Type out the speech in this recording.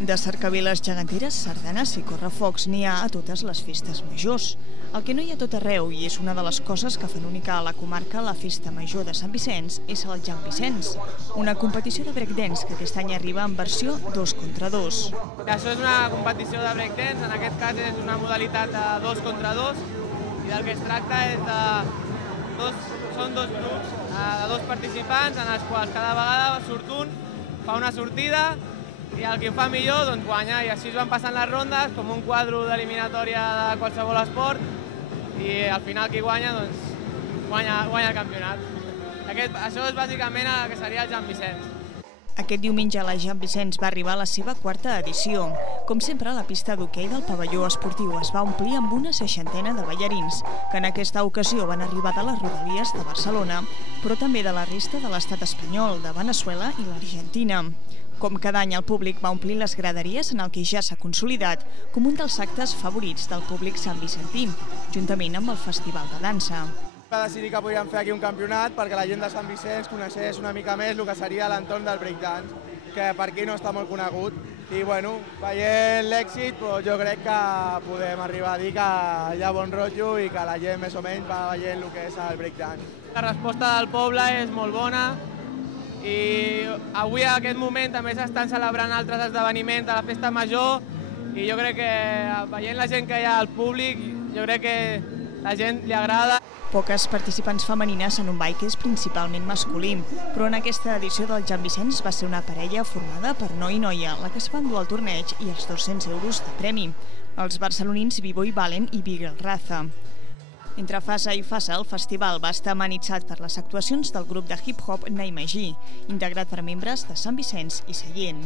De cercaviles geganteres, sardanes i correfocs n'hi ha a totes les festes majors. El que no hi ha tot arreu, i és una de les coses que fan única a la comarca la Festa Major de Sant Vicenç, és el Jan Vicenç, una competició de breakdance que aquest any arriba en versió 2 contra 2. Això és una competició de breakdance, en aquest cas és una modalitat de 2 contra 2, i del que es tracta és de... Són dos grups de 2 participants, en els quals cada vegada surt un, fa una sortida, i el que ho fa millor doncs guanya, i així es van passant les rondes com un quadre d'eliminatòria de qualsevol esport, i al final qui guanya doncs guanya el campionat. Això és bàsicament el que seria el Jan Vicenç. Aquest diumenge la Jan Vicenç va arribar a la seva 4a edició. Com sempre, la pista d'hoquei del pavelló esportiu es va omplir amb una 60ena de ballarins, que en aquesta ocasió van arribar de les rodalies de Barcelona, però també de la resta de l'estat espanyol, de Veneçuela i l'Argentina. Com cada any, el públic va omplir les graderies en el que ja s'ha consolidat com un dels actes favorits del públic santvicentí, juntament amb el Festival de Dansa. Va decidir que podíem fer aquí un campionat perquè la gent de Sant Vicenç coneixés una mica més el que seria l'entorn del breakdance, que per aquí no està molt conegut. I bueno, veient l'èxit, jo crec que podem arribar a dir que hi ha bon rotllo i que la gent més o menys va veient el que és el breakdance. La resposta del poble és molt bona, i avui a aquest moment també s'estan celebrant altres esdeveniments de la Festa Major, i jo crec que veient la gent que hi ha al públic, jo crec que la gent li agrada. Poques participants femenines en un ball que és principalment masculí, però en aquesta edició del Jan Vicenç va ser una parella formada per noi i noia, la que es va endur al torneig i els 200 euros de premi, els barcelonins Vivo i Valen i Vigel Raza. Entre fasa i fasa, el festival va estar amenitzat per les actuacions del grup de hip-hop Naimagi, integrat per membres de Sant Vicenç i Sallent.